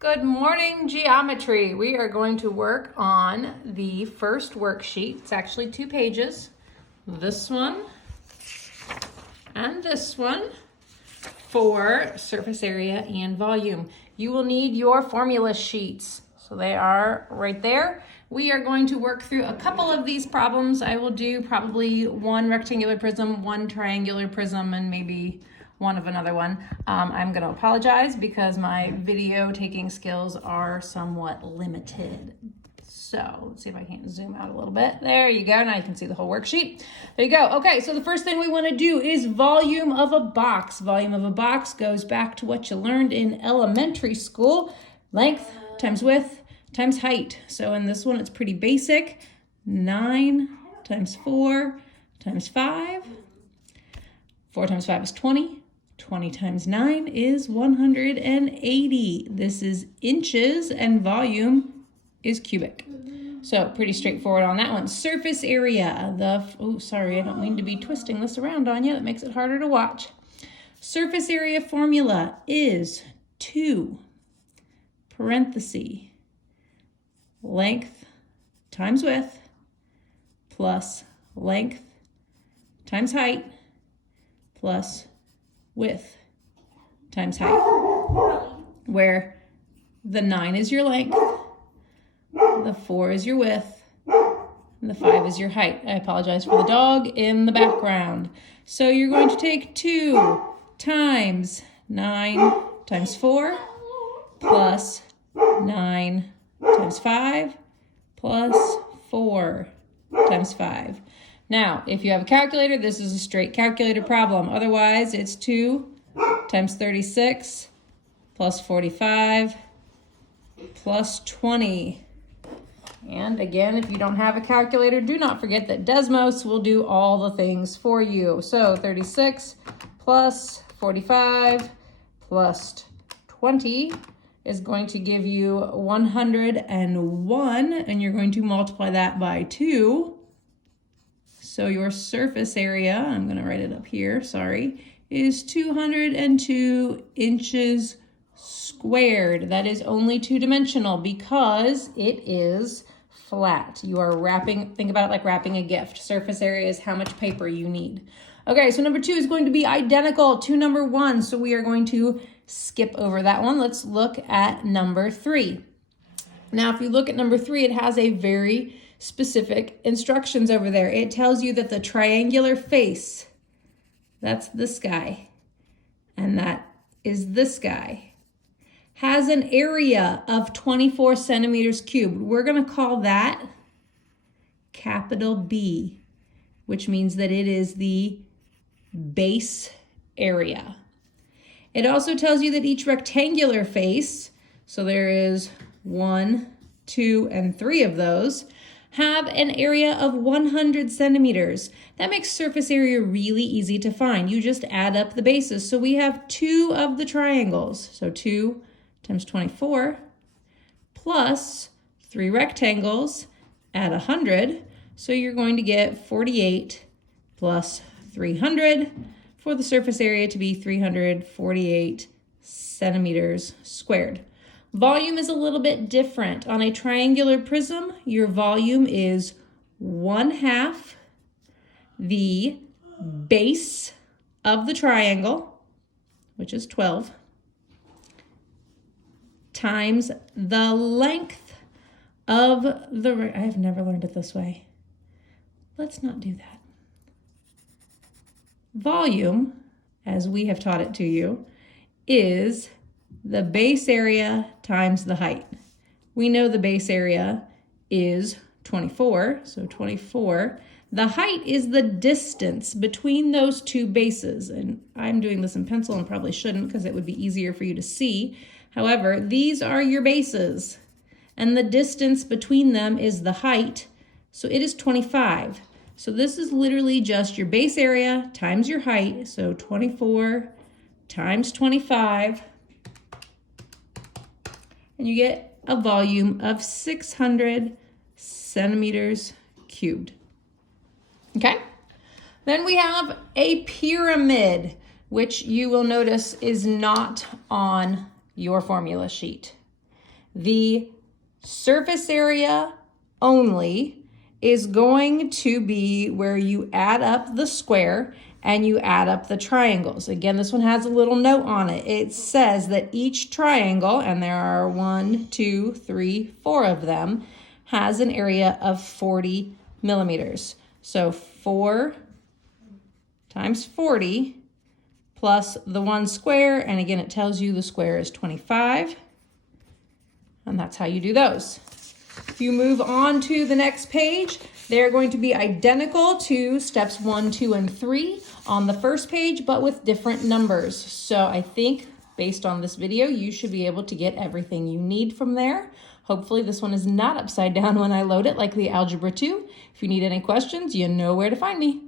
Good morning, geometry. We are going to work on the first worksheet. It's actually 2 pages. This one and this one for surface area and volume. You will need your formula sheets. So they are right there. We are going to work through a couple of these problems. I will do probably one rectangular prism, one triangular prism, and maybe one of another one. I'm gonna apologize because my video taking skills are somewhat limited. So let's see if I can zoom out a little bit. There you go, now you can see the whole worksheet. There you go. Okay, so the first thing we wanna do is volume of a box. Volume of a box goes back to what you learned in elementary school. Length times width times height. So in this one, it's pretty basic. 9 times 4 times 5. 4 times 5 is 20. 20 times 9 is 180. This is inches and volume is cubic. So pretty straightforward on that one. Surface area. Oh, sorry, I don't mean to be twisting this around on you. That makes it harder to watch. Surface area formula is 2 parenthesis length times width plus length times height plus width times height, where the 9 is your length, the 4 is your width, and the 5 is your height. I apologize for the dog in the background. So you're going to take 2 times 9 times 4 plus 9 times 5 plus 4 times 5. Now, if you have a calculator, this is a straight calculator problem. Otherwise, it's 2 times 36 plus 45 plus 20. And again, if you don't have a calculator, do not forget that Desmos will do all the things for you. So 36 plus 45 plus 20 is going to give you 101, and you're going to multiply that by 2. So your surface area, I'm going to write it up here, sorry, is 202 inches squared. That is only 2-dimensional because it is flat. You are wrapping, think about it like wrapping a gift. Surface area is how much paper you need. Okay, so number 2 is going to be identical to number 1, so we are going to skip over that one. Let's look at number 3. Now, if you look at number 3, it has a very specific instructions over there. It tells you that the triangular face, that's this guy, and that is this guy, has an area of 24 centimeters cubed. We're going to call that capital B, which means that it is the base area. It also tells you that each rectangular face, so there is 1, 2, and 3 of those, have an area of 100 centimeters. That makes surface area really easy to find. You just add up the bases. So we have 2 of the triangles. So 2 times 24 plus 3 rectangles at 100. So you're going to get 48 plus 300 for the surface area to be 348 centimeters squared. Volume is a little bit different. On a triangular prism, your volume is 1/2 the base of the triangle, which is 12, times the length of the, I have never learned it this way. Let's not do that. Volume, as we have taught it to you, is the base area times the height. We know the base area is 24, so 24. The height is the distance between those 2 bases, and I'm doing this in pencil and probably shouldn't because it would be easier for you to see. However, these are your bases, and the distance between them is the height, so it is 25. So this is literally just your base area times your height, so 24 times 25, and you get a volume of 600 centimeters cubed. Okay? Then we have a pyramid, which you will notice is not on your formula sheet. The surface area only is going to be where you add up the square and you add up the triangles. Again, this one has a little note on it. It says that each triangle, and there are 1, 2, 3, 4 of them, has an area of 40 millimeters. So 4 times 40 plus the 1 square, and again, it tells you the square is 25, and that's how you do those. If you move on to the next page, they're going to be identical to steps 1, 2, and 3 on the first page, but with different numbers. So I think based on this video, you should be able to get everything you need from there. Hopefully this one is not upside down when I load it like the Algebra 2. If you need any questions, you know where to find me.